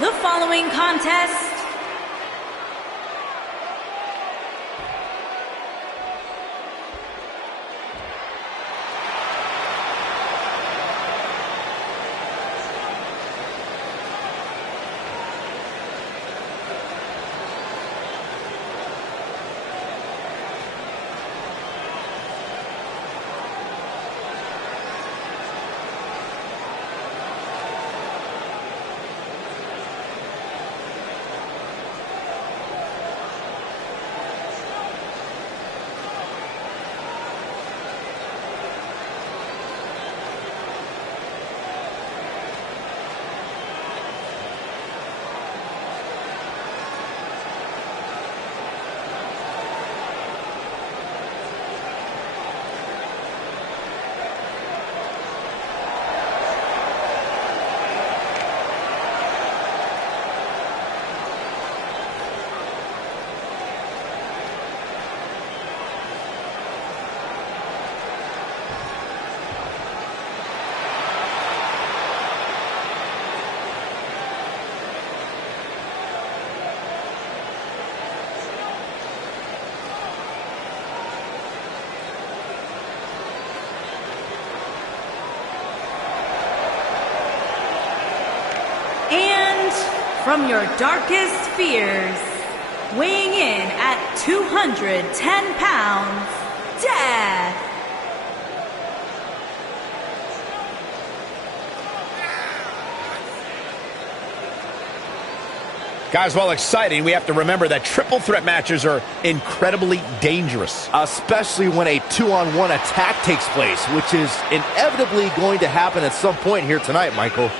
The following contest and from your darkest fears, weighing in at 210 pounds, Death. Guys, while exciting, we have to remember that triple threat matches are incredibly dangerous. Especially when a two-on-one attack takes place, which is inevitably going to happen at some point here tonight, Michael.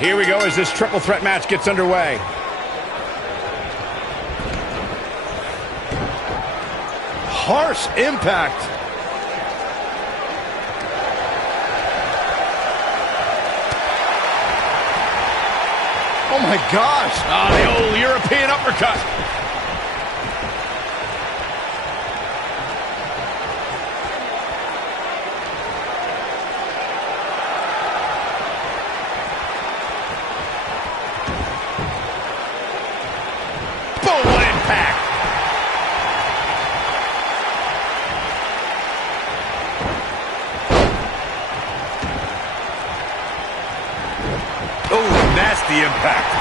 Here we go as this triple threat match gets underway. Harsh impact. Oh my gosh. Ah, the old European uppercut. Oh, nasty impact.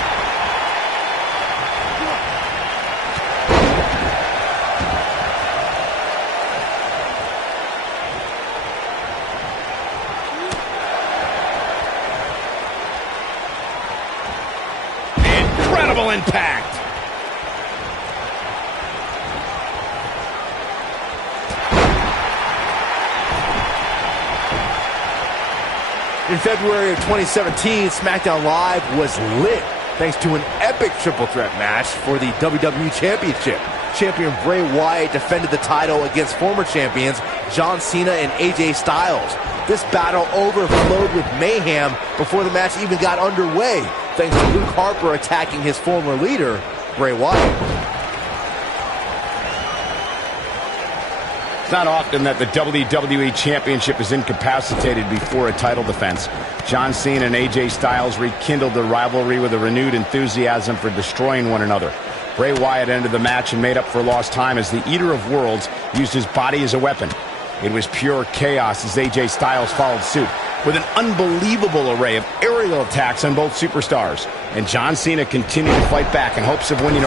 Incredible impact. In February of 2017, SmackDown Live was lit thanks to an epic triple threat match for the WWE Championship. Champion Bray Wyatt defended the title against former champions John Cena and AJ Styles. This battle overflowed with mayhem before the match even got underway, thanks to Luke Harper attacking his former leader, Bray Wyatt. It's not often that the WWE Championship is incapacitated before a title defense. John Cena and AJ Styles rekindled the rivalry with a renewed enthusiasm for destroying one another. Bray Wyatt ended the match and made up for lost time as the Eater of Worlds used his body as a weapon. It was pure chaos as AJ Styles followed suit with an unbelievable array of aerial attacks on both superstars. And John Cena continued to fight back in hopes of winning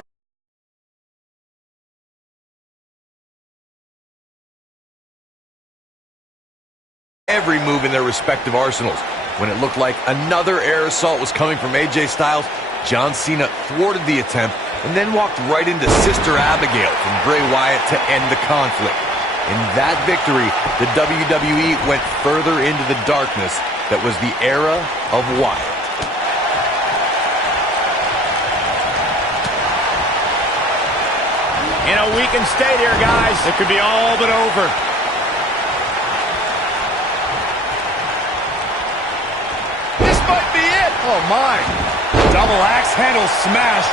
every move in their respective arsenals. When it looked like another air assault was coming from AJ Styles, John Cena thwarted the attempt and then walked right into Sister Abigail from Bray Wyatt to end the conflict. In that victory, the WWE went further into the darkness that was the era of Wyatt. In a weakened state here, guys. It could be all but over. This might be it. Oh, my. Double axe handle smash.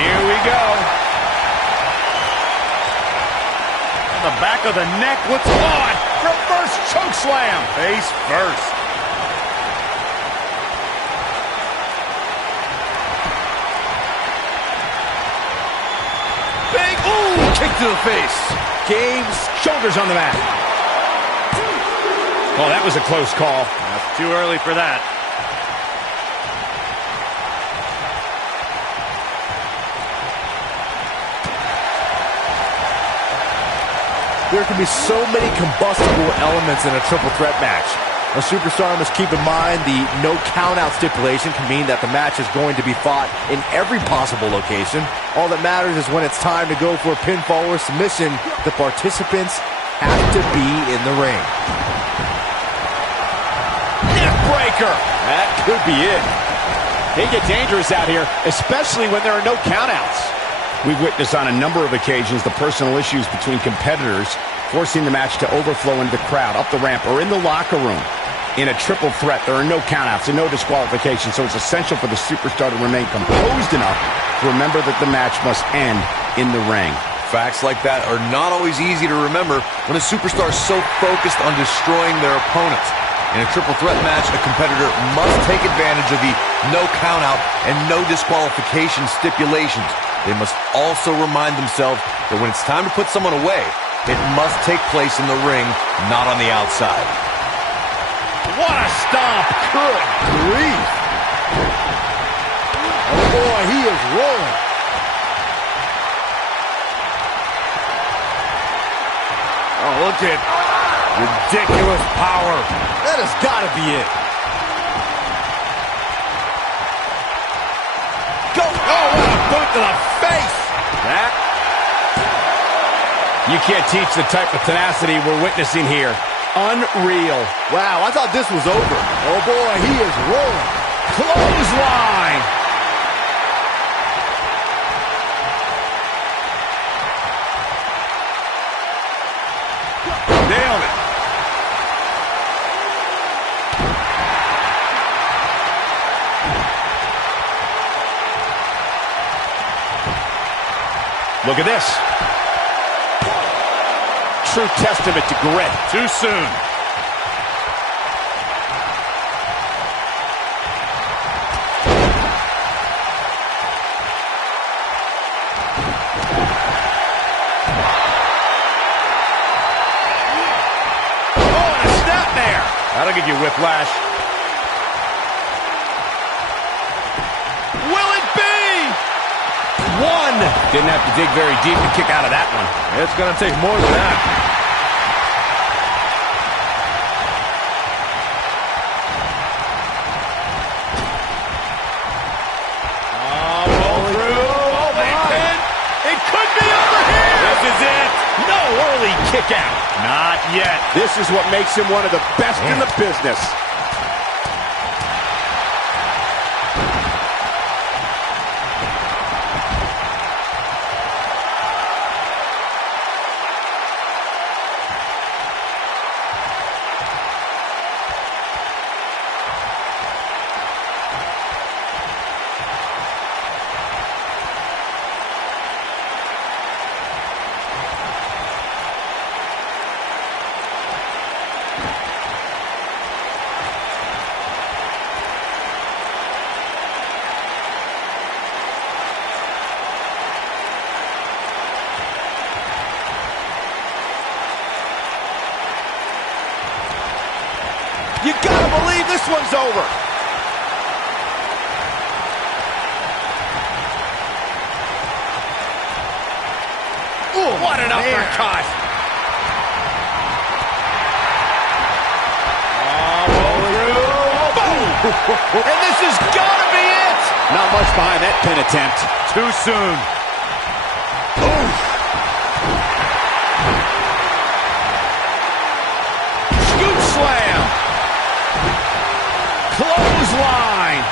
Here we go. On the back of the neck. What's on? Reverse choke slam. Face first. Big, kick to the face. Game's shoulders on the mat. Oh, that was a close call. That's too early for that. There can be so many combustible elements in a triple threat match. A superstar must keep in mind the no count-out stipulation can mean that the match is going to be fought in every possible location. All that matters is when it's time to go for a pinfall or submission, the participants have to be in the ring. Neck breaker. That could be it. They get dangerous out here, especially when there are no countouts. We've witnessed on a number of occasions the personal issues between competitors forcing the match to overflow into the crowd, up the ramp, or in the locker room. In a triple threat, there are no countouts and no disqualifications, so it's essential for the superstar to remain composed enough to remember that the match must end in the ring. Facts like that are not always easy to remember when a superstar is so focused on destroying their opponents. In a triple threat match, a competitor must take advantage of the no countout and no disqualification stipulations. They must also remind themselves that when it's time to put someone away, it must take place in the ring, not on the outside. What a stomp! Good grief! Oh boy, he is rolling. Oh, look at ridiculous power. That has got to be it. Go! Oh, what a boot to the face! That. You can't teach the type of tenacity we're witnessing here. Unreal. Wow, I thought this was over. Oh boy, he is rolling. Clothesline! Nailed it. Look at this. True testament to grit. Too soon. Oh, and a snapmare. That'll give you whiplash. Will it be? One. Didn't have to dig very deep to kick out of that one. It's going to take more than that. Roll through. Oh, pin. It could be over here. This is it. No early kick out. Not yet. This is what makes him one of the best in the business. You gotta believe this one's over. Ooh, what an uppercut. And this has got to be it. Not much behind that pin attempt. Too soon. Oof. Scoop slam. Clothesline.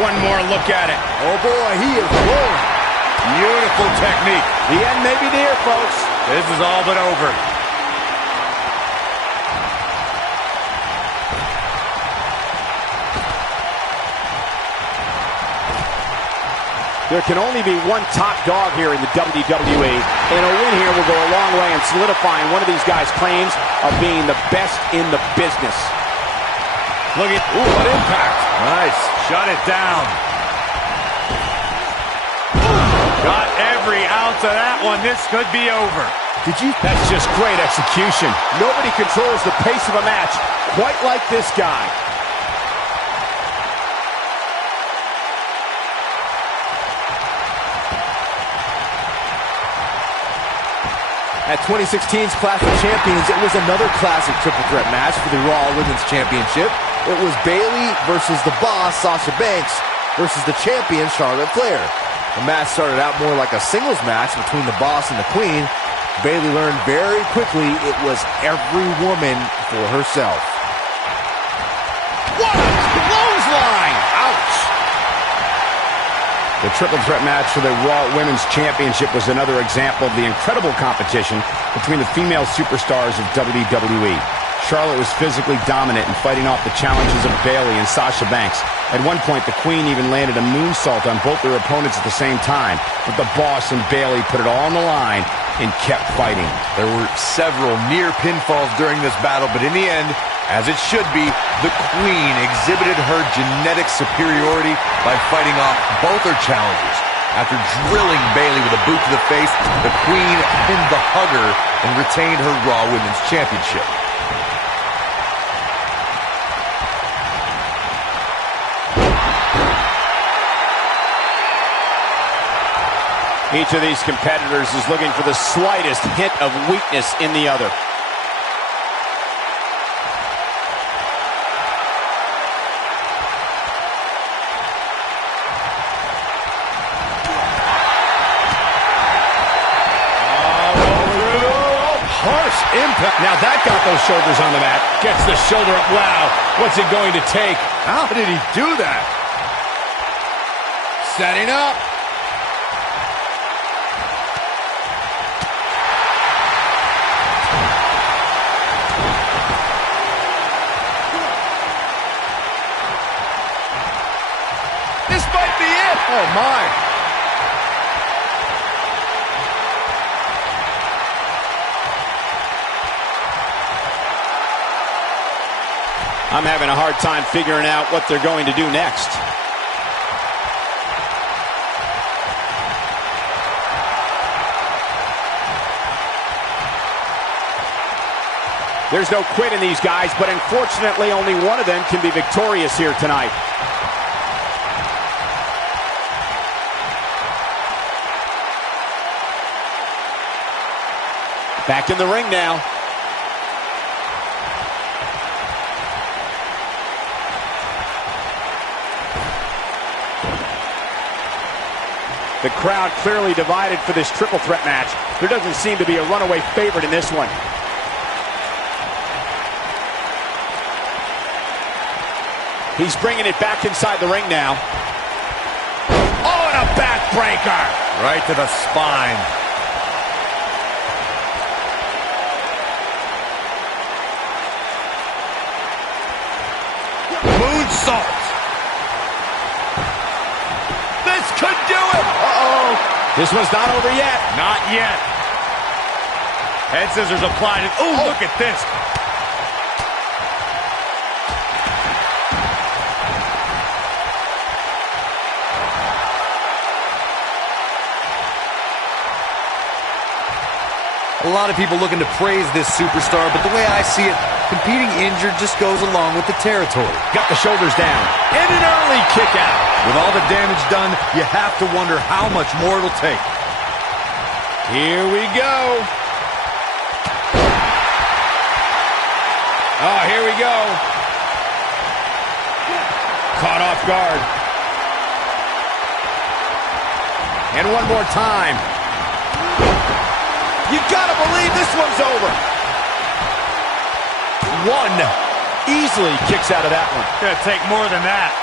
One more look at it. Oh boy, he is rolling. Beautiful technique. The end may be near, folks. This is all but over. There can only be one top dog here in the WWE, and a win here will go a long way in solidifying one of these guys' claims of being the best in the business. Look at, ooh, what impact. Nice. Shut it down. Got every ounce of that one. This could be over. That's just great execution. Nobody controls the pace of a match quite like this guy. At 2016's Clash of Champions, it was another classic triple threat match for the Raw Women's Championship. It was Bayley versus the Boss, Sasha Banks, versus the champion, Charlotte Flair. The match started out more like a singles match between the Boss and the Queen. Bayley learned very quickly it was every woman for herself. What a clothesline! Ouch! The triple threat match for the Raw Women's Championship was another example of the incredible competition between the female superstars of WWE. Charlotte was physically dominant in fighting off the challenges of Bayley and Sasha Banks. At one point, the Queen even landed a moonsault on both their opponents at the same time. But the Boss and Bayley put it all on the line and kept fighting. There were several near pinfalls during this battle, but in the end, as it should be, the Queen exhibited her genetic superiority by fighting off both her challengers. After drilling Bayley with a boot to the face, the Queen pinned the hugger and retained her Raw Women's Championship. Each of these competitors is looking for the slightest hint of weakness in the other. Harsh impact. Now that got those shoulders on the mat. Gets the shoulder up. Wow. What's it going to take? How did he do that? Setting up. This might be it. Oh, my. I'm having a hard time figuring out what they're going to do next. There's no quit in these guys, but unfortunately only one of them can be victorious here tonight. Back in the ring now. The crowd clearly divided for this triple threat match. There doesn't seem to be a runaway favorite in this one. He's bringing it back inside the ring now. Oh, and a backbreaker. Right to the spine. Moonsault. This could do it. Uh-oh. This one's not over yet. Not yet. Head scissors applied. Oh, look at this. A lot of people looking to praise this superstar, but the way I see it, competing injured just goes along with the territory. Got the shoulders down. And an early kick out. With all the damage done, you have to wonder how much more it'll take. Here we go. Oh, here we go. Caught off guard. And one more time. You gotta believe this one's over. One. Easily kicks out of that one. Gonna take more than that.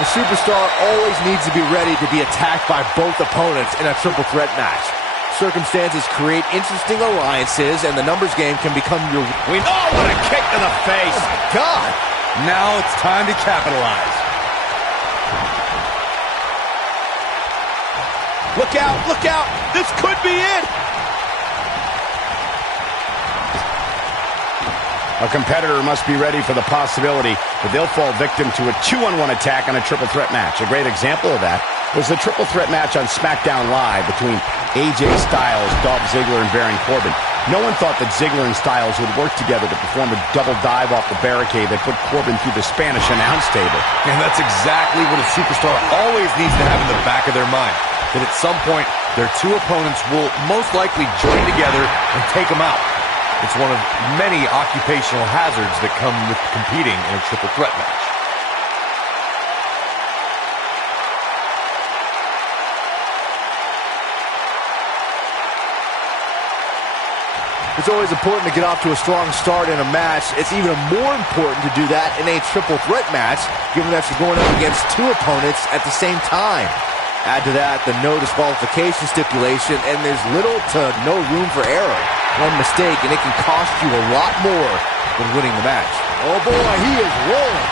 The superstar always needs to be ready to be attacked by both opponents in a triple threat match. Circumstances create interesting alliances, and the numbers game can become your... Oh, what a kick to the face. Oh, my God. Now it's time to capitalize. Look out, look out. This could be it. A competitor must be ready for the possibility that they'll fall victim to a 2-on-1 attack on a triple threat match. A great example of that was the triple threat match on SmackDown Live between AJ Styles, Dolph Ziggler, and Baron Corbin. No one thought that Ziggler and Styles would work together to perform a double dive off the barricade that put Corbin through the Spanish announce table. And that's exactly what a superstar always needs to have in the back of their mind. That at some point, their two opponents will most likely join together and take them out. It's one of many occupational hazards that come with competing in a triple threat match. It's always important to get off to a strong start in a match. It's even more important to do that in a triple threat match, given that you're going up against two opponents at the same time. Add to that the no disqualification stipulation, and there's little to no room for error. One mistake, and it can cost you a lot more than winning the match. Oh boy, he is rolling.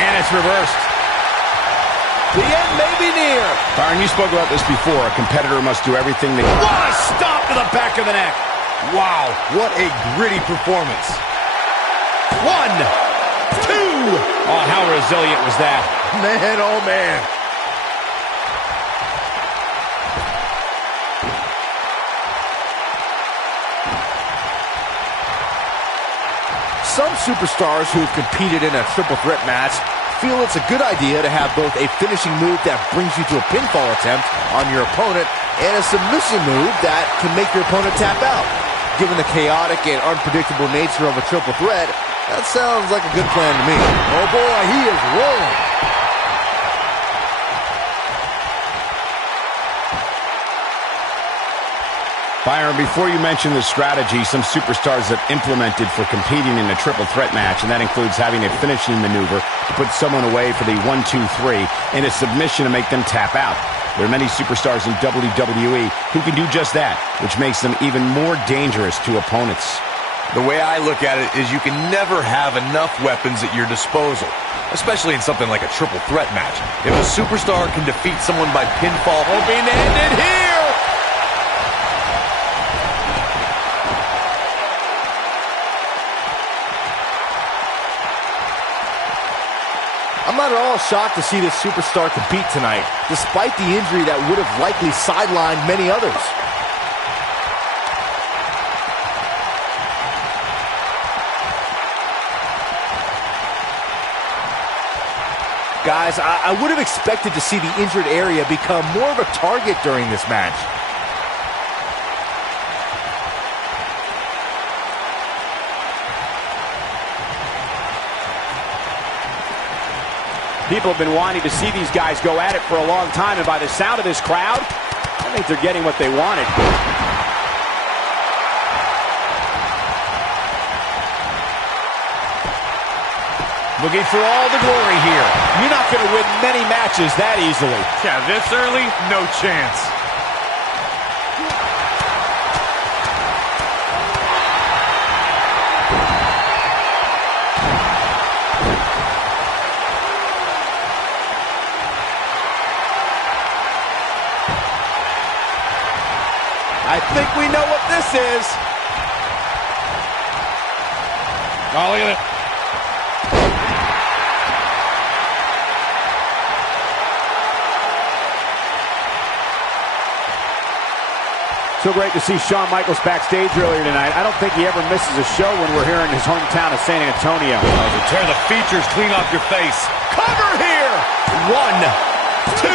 And it's reversed. The end may be near. Byron, you spoke about this before. A competitor must do everything they... What a stop to the back of the neck. Wow, what a gritty performance. 1, 2. Oh, how resilient was that? Man, oh man. Some superstars who have competed in a triple threat match feel it's a good idea to have both a finishing move that brings you to a pinfall attempt on your opponent and a submission move that can make your opponent tap out. Given the chaotic and unpredictable nature of a triple threat, that sounds like a good plan to me. Oh boy, he is rolling. Byron, before you mention the strategy some superstars have implemented for competing in a triple threat match, and that includes having a finishing maneuver to put someone away for the 1, 2, 3, and a submission to make them tap out. There are many superstars in WWE who can do just that, which makes them even more dangerous to opponents. The way I look at it is you can never have enough weapons at your disposal, especially in something like a triple threat match. If a superstar can defeat someone by pinfall, Being ended here. I'm not at all shocked to see this superstar compete tonight, despite the injury that would have likely sidelined many others. Guys, I would have expected to see the injured area become more of a target during this match. People have been wanting to see these guys go at it for a long time, and by the sound of this crowd, I think they're getting what they wanted. Looking for all the glory here. You're not going to win many matches that easily. Yeah, this early, no chance. I think we know what this is. Oh, look at it. So great to see Shawn Michaels backstage earlier tonight. I don't think he ever misses a show when we're here in his hometown of San Antonio. to tear the features clean off your face. Cover here. 1, 2.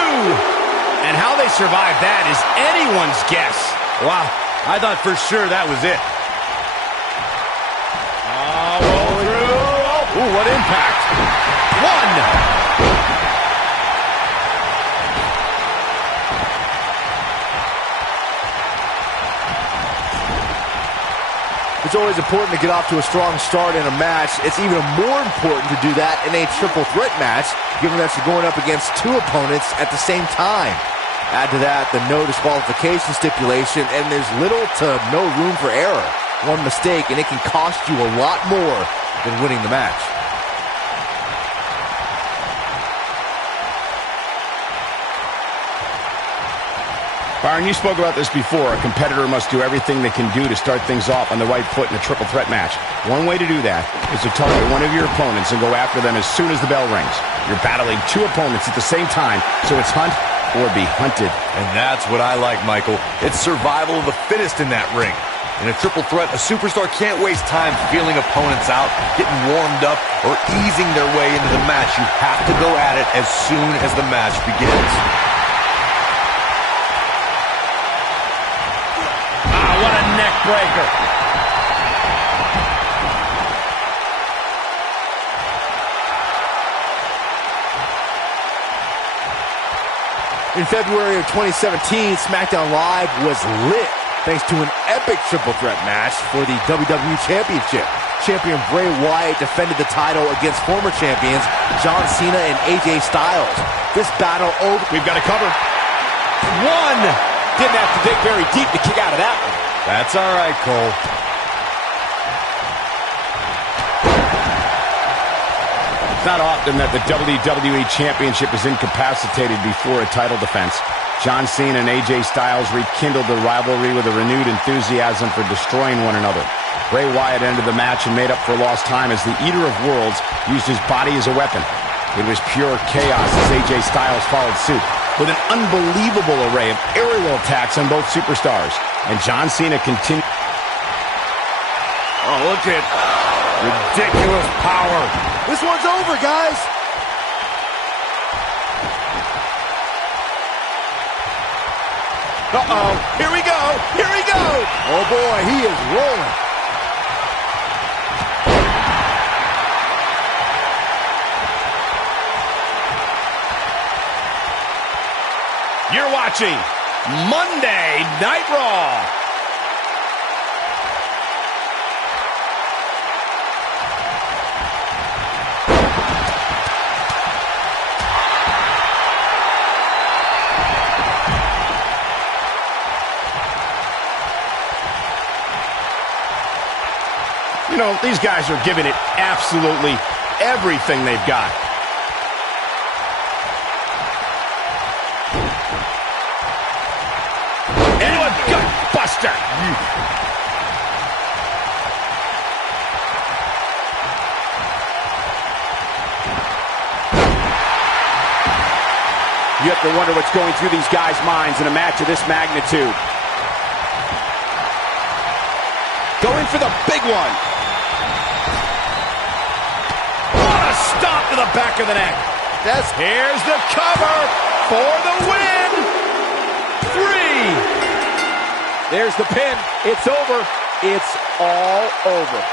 And how they survived that is anyone's guess. Wow, I thought for sure that was it. Roll through. Ooh, what impact. 1. It's always important to get off to a strong start in a match. It's even more important to do that in a triple threat match, given that you're going up against two opponents at the same time. Add to that the no disqualification stipulation, and there's little to no room for error. One mistake, and it can cost you a lot more than winning the match. Byron, you spoke about this before. A competitor must do everything they can do to start things off on the right foot in a triple threat match. One way to do that is to target one of your opponents and go after them as soon as the bell rings. You're battling two opponents at the same time, so it's hunt or be hunted. And that's what I like, Michael. It's survival of the fittest in that ring. In a triple threat, a superstar can't waste time feeling opponents out, getting warmed up, or easing their way into the match. You have to go at it as soon as the match begins. What a neck breaker. In February of 2017, SmackDown Live was lit thanks to an epic triple threat match for the WWE Championship. Champion Bray Wyatt defended the title against former champions John Cena and AJ Styles. This battle over... We've got to cover. 1. Didn't have to dig very deep to kick out of that one. That's all right, Cole. It's not often that the WWE Championship is incapacitated before a title defense. John Cena and AJ Styles rekindled the rivalry with a renewed enthusiasm for destroying one another. Bray Wyatt ended the match and made up for lost time as the Eater of Worlds used his body as a weapon. It was pure chaos as AJ Styles followed suit with an unbelievable array of aerial attacks on both superstars. And John Cena continued. Oh, look at ridiculous power. This one's over, guys. Uh-oh. Here we go. Here we go. Oh, boy, he is rolling. You're watching Monday Night Raw. You know, these guys are giving it absolutely everything they've got. Gutbuster. You have to wonder what's going through these guys' minds in a match of this magnitude. Going for the big one. What a stop to the back of the neck. Here's the cover for the win. 3. There's the pin. It's over. It's all over.